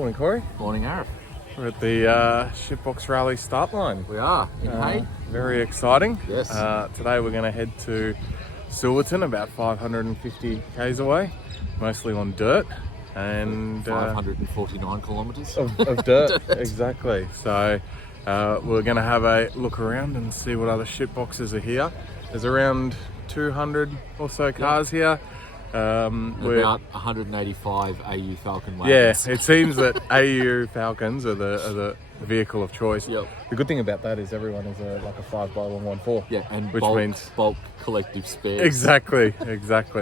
Morning, Corey. Morning, Arif. We're at the Shitbox Rally start line. We are in Hay. Very exciting. Yes. Today we're going to head to Silverton, about 550 k's away, mostly on dirt. And 549 kilometres of dirt. Exactly. So we're going to have a look around and see what other shitboxes are here. There's around 200 or so cars here. About 185 AU Falcon wagons. Yeah, it seems that AU Falcons are the vehicle of choice. Yep. The good thing about that is everyone is like a 5x114. Yeah, and which means bulk collective spares. Exactly.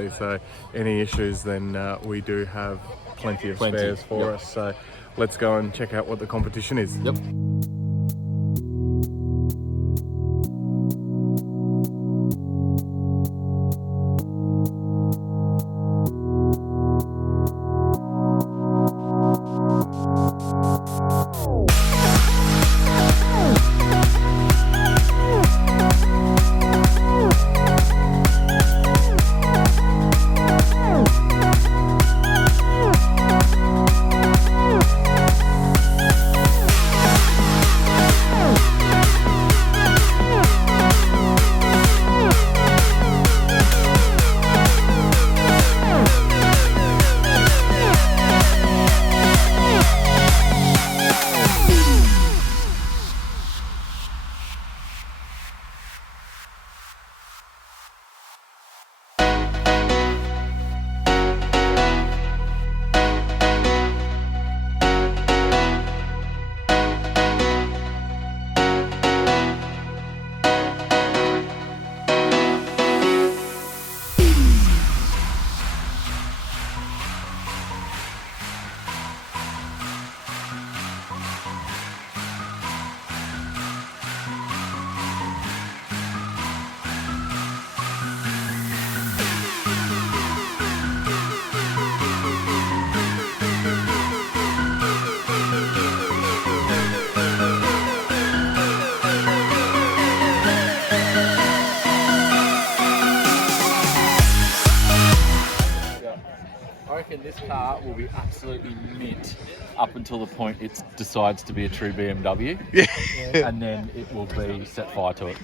So any issues, then we do have plenty of spares for us. So let's go and check out what the competition is. Yep. I reckon this car will be absolutely mint up until the point it decides to be a true BMW. Yeah. And then it will be set fire to it.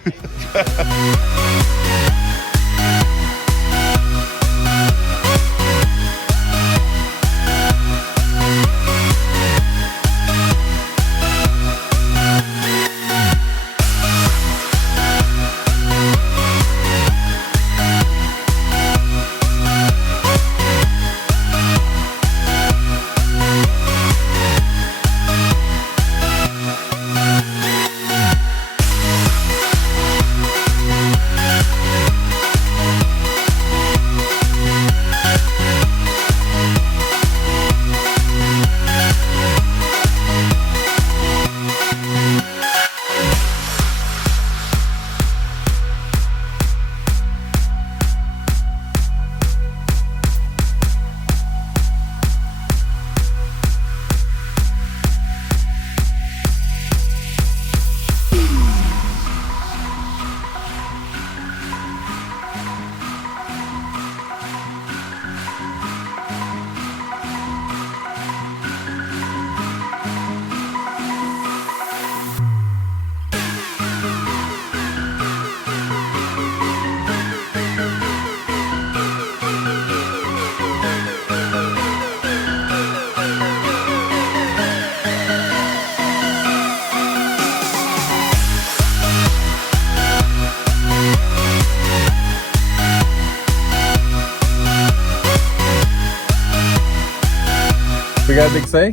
We got Big C.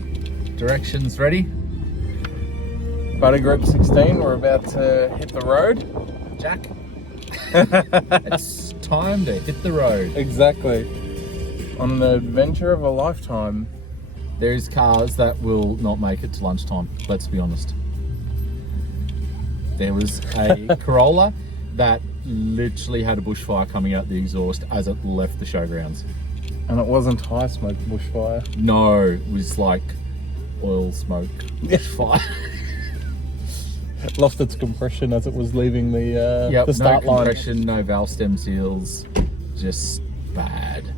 Directions ready? Buddy Group 16, we're about to hit the road. Jack. It's time to hit the road. Exactly. On the adventure of a lifetime. There's cars that will not make it to lunchtime, let's be honest. There was a Corolla that literally had a bushfire coming out the exhaust as it left the showgrounds. And it wasn't high smoke bushfire. No, it was like oil smoke bushfire. Lost its compression as it was leaving the start no line. compression, no valve stem seals, just bad.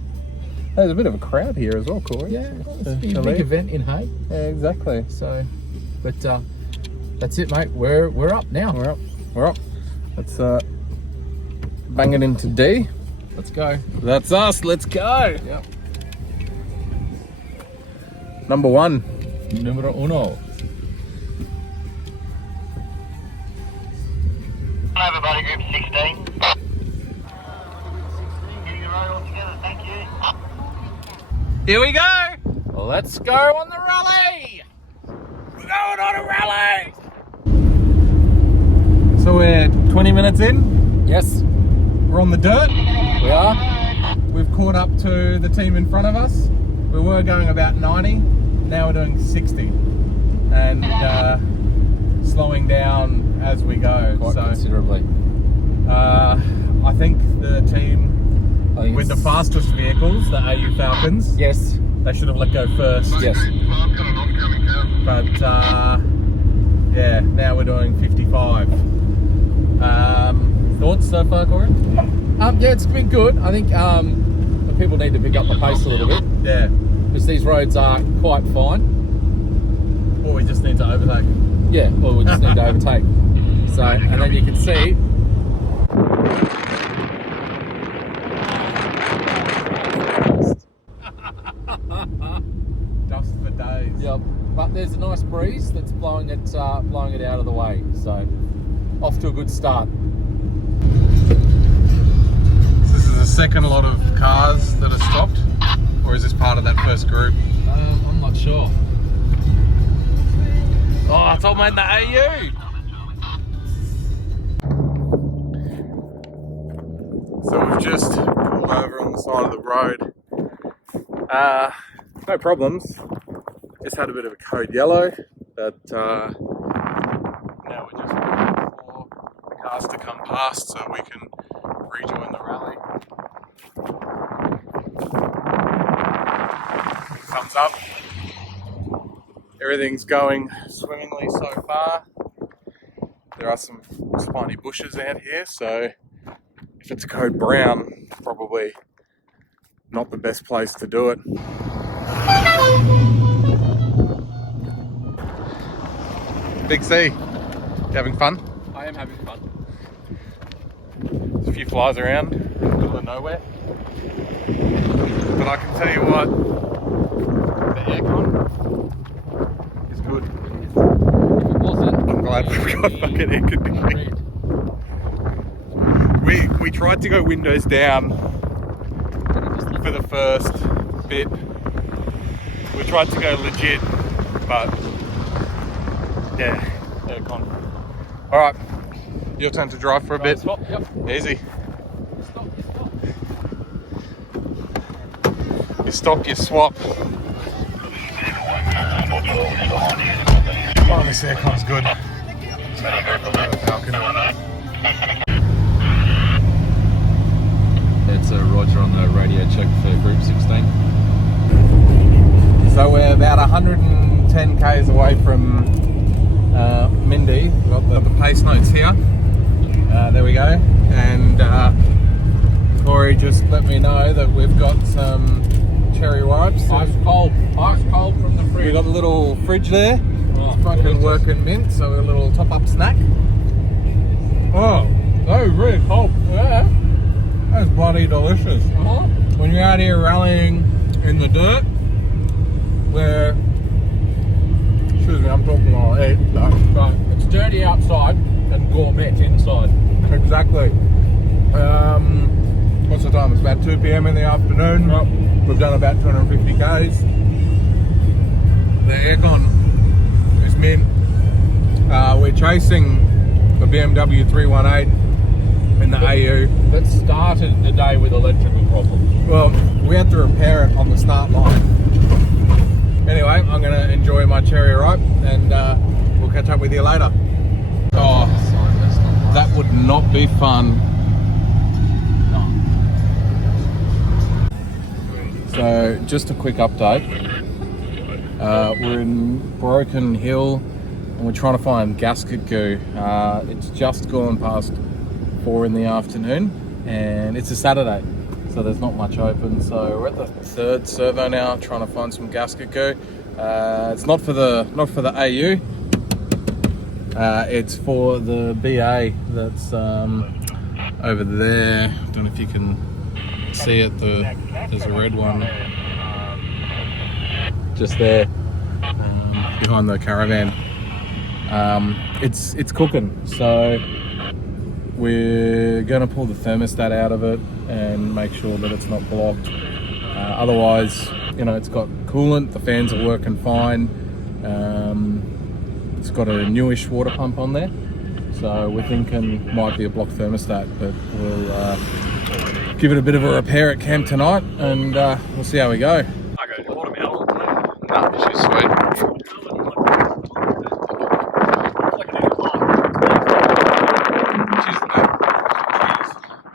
There's a bit of a crowd here as well, Corey. Yeah, it's a big event in Hay. Yeah, exactly. So, but that's it, mate. We're up now. We're up. Let's bang it into D. Let's go. That's us. Let's go. Yep. Number 1. Numero uno. Everybody, group 16. Get your roll all together, thank you. Here we go. Let's go on the rally. We're going on a rally. So we're 20 minutes in. Yes, We're on the dirt. we are. We've caught up to the team in front of us. We were going about 90. Now we're doing 60. And slowing down as we go. Quite So considerably. I think the team with the fastest vehicles, the AU Falcons, Yes. they should have let go first. Yes. But yeah, now we're doing 55. Thoughts so far, Corey? Yeah, it's been good. I think people need to pick up the pace a little bit Yeah. because these roads are quite fine. Or we just need to overtake. Yeah, well, we just need to overtake. So, and then you can see. Just for days. Yep. But there's a nice breeze that's blowing it out of the way. So, off to a good start. This is the second lot of cars that are stopped, or is this part of that first group? I'm not sure. Oh, it's all made in the AU. So we've just pulled over on the side of the road. No problems. Just had a bit of a code yellow, but now we're just waiting for the cars to come past so we can rejoin the rally. Thumbs up. Everything's going swimmingly so far. There are some spiny bushes out here, so if it's code brown, probably not the best place to do it. Big C, you having fun? I am having fun. There's a few flies around in the middle of nowhere. But I can tell you what, the aircon is good. If it wasn't, I'm glad we've got fucking air conditioning. We tried to go windows down for the first bit. We tried to go legit, but yeah, aircon. Alright, your turn to drive for a bit. Stop. Yep. Easy. Stop. You stop, you swap. Oh, this aircon's good. Falcon. It's Roger on the radio check for group 16. So we're about 110 k's away from Mindy. We've got the pace notes here. There we go. And Corey just let me know that we've got some cherry wipes. Ice cold from the fridge. We've got a little fridge there. Oh, Fucking working mint, so a little top-up snack. Oh, that was really cold. Yeah. That's bloody delicious. Uh-huh. When you're out here rallying in the dirt, where, excuse me, I'm talking all eight. Right. It's dirty outside and gourmet inside. Exactly. What's the time? It's about 2 p.m. in the afternoon. Yep. We've done about 250 k's. The aircon is mint. We're chasing the BMW 318 in the AU. That started the day with electrical problems. Well, we had to repair it on the start line. Anyway, I'm going to enjoy my cherry ripe and we'll catch up with you later. Oh, that would not be fun. So, just a quick update. We're in Broken Hill and we're trying to find gasket goo. It's just gone past 4 in the afternoon and it's a Saturday, so there's not much open. So we're at the third servo now trying to find some gasket goo. It's not for the AU. It's for the BA that's over there. Don't know if you can see it. There's a red one just there behind the caravan. It's cooking, so we're gonna pull the thermostat out of it and make sure that it's not blocked. Otherwise, you know, it's got coolant, the fans are working fine. It's got a newish water pump on there, so we're thinking might be a blocked thermostat, but we'll give it a bit of a repair at camp tonight, and we'll see how we go. Nah, she's sweet.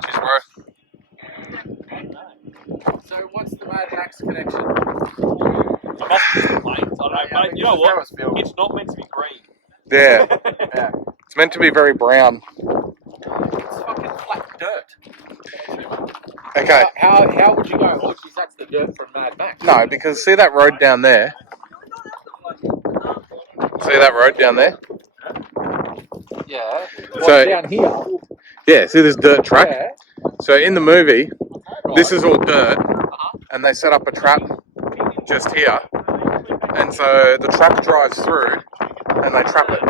Cheers, bro. So what's the Mad Max connection? I must use the planes. I don't know, but you know what? It's not meant to be green. Yeah. Yeah. It's meant to be very brown. It's fucking flat dirt. Okay. How would you go, oh geez, that's the dirt from Mad Max? No, because see that road down there? See that road down there? Yeah. So down here? yeah, see this dirt track? Yeah. So in the movie, this is all dirt, and they set up a trap just here, and so the truck drives through, and they trap it.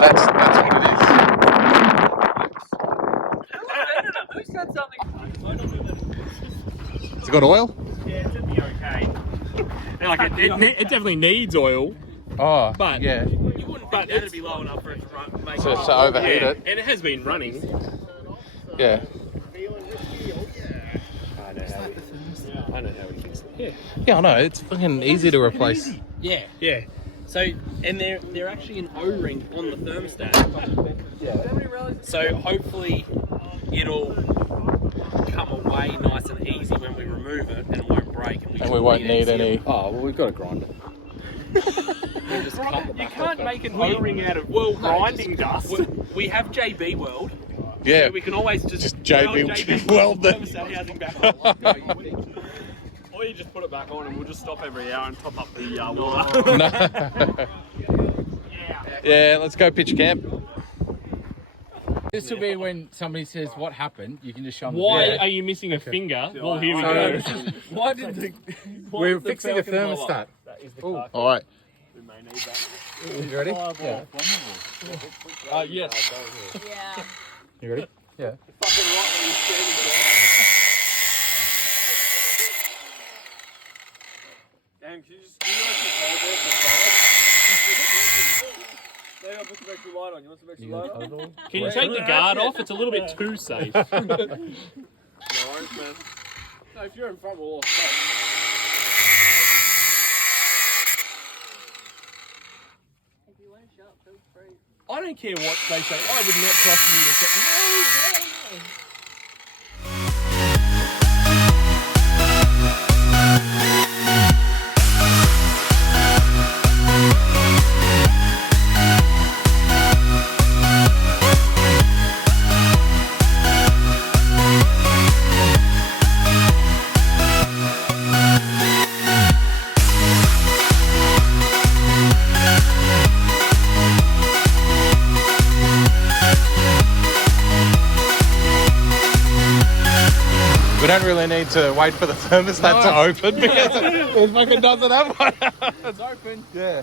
That's what it is. Who said something? Has it got oil? Yeah, it's gonna be okay. Like it definitely needs oil, Oh, but yeah. you wouldn't. But it'd be low enough for it to run. Make So overheat it. and it has been running. Yeah. I know how we fix it. Yeah. Yeah, I know. It's fucking easy to replace. Yeah. Yeah. So, and they're actually an O-ring on the thermostat. Yeah. So hopefully it'll come away nice and easy when we remove it, and it won't break, And we won't need any. Oh, well, we've got a grinder. You can't make an O-ring out of grinding dust. We have JB World. Yeah. So we can always just JB Weld the thermostat housing back on. Or you just put it back on, and we'll just stop every hour and top up the water. No. Yeah, let's go pitch camp. This will be when somebody says what happened. You can just show them. Why are you missing a finger? Well, here we go. Why did the? We're fixing the thermostat. That is the car. All right. We may need that. You ready? Yeah. Yes. Yeah. You ready? Yeah. Fucking right when you're standing there. Dan, can you just give me like your cold there for Maybe I'll put some extra light on. You want some extra light on? Can you take the guard off? It's a little bit too safe. No worries, man. No, if you're in front, we'll all stop. If you want to shop, feel free. I don't care what they say. I would not trust you to say, no. We don't really need to wait for the thermostat to open because it fucking doesn't have one. It's open. Yeah.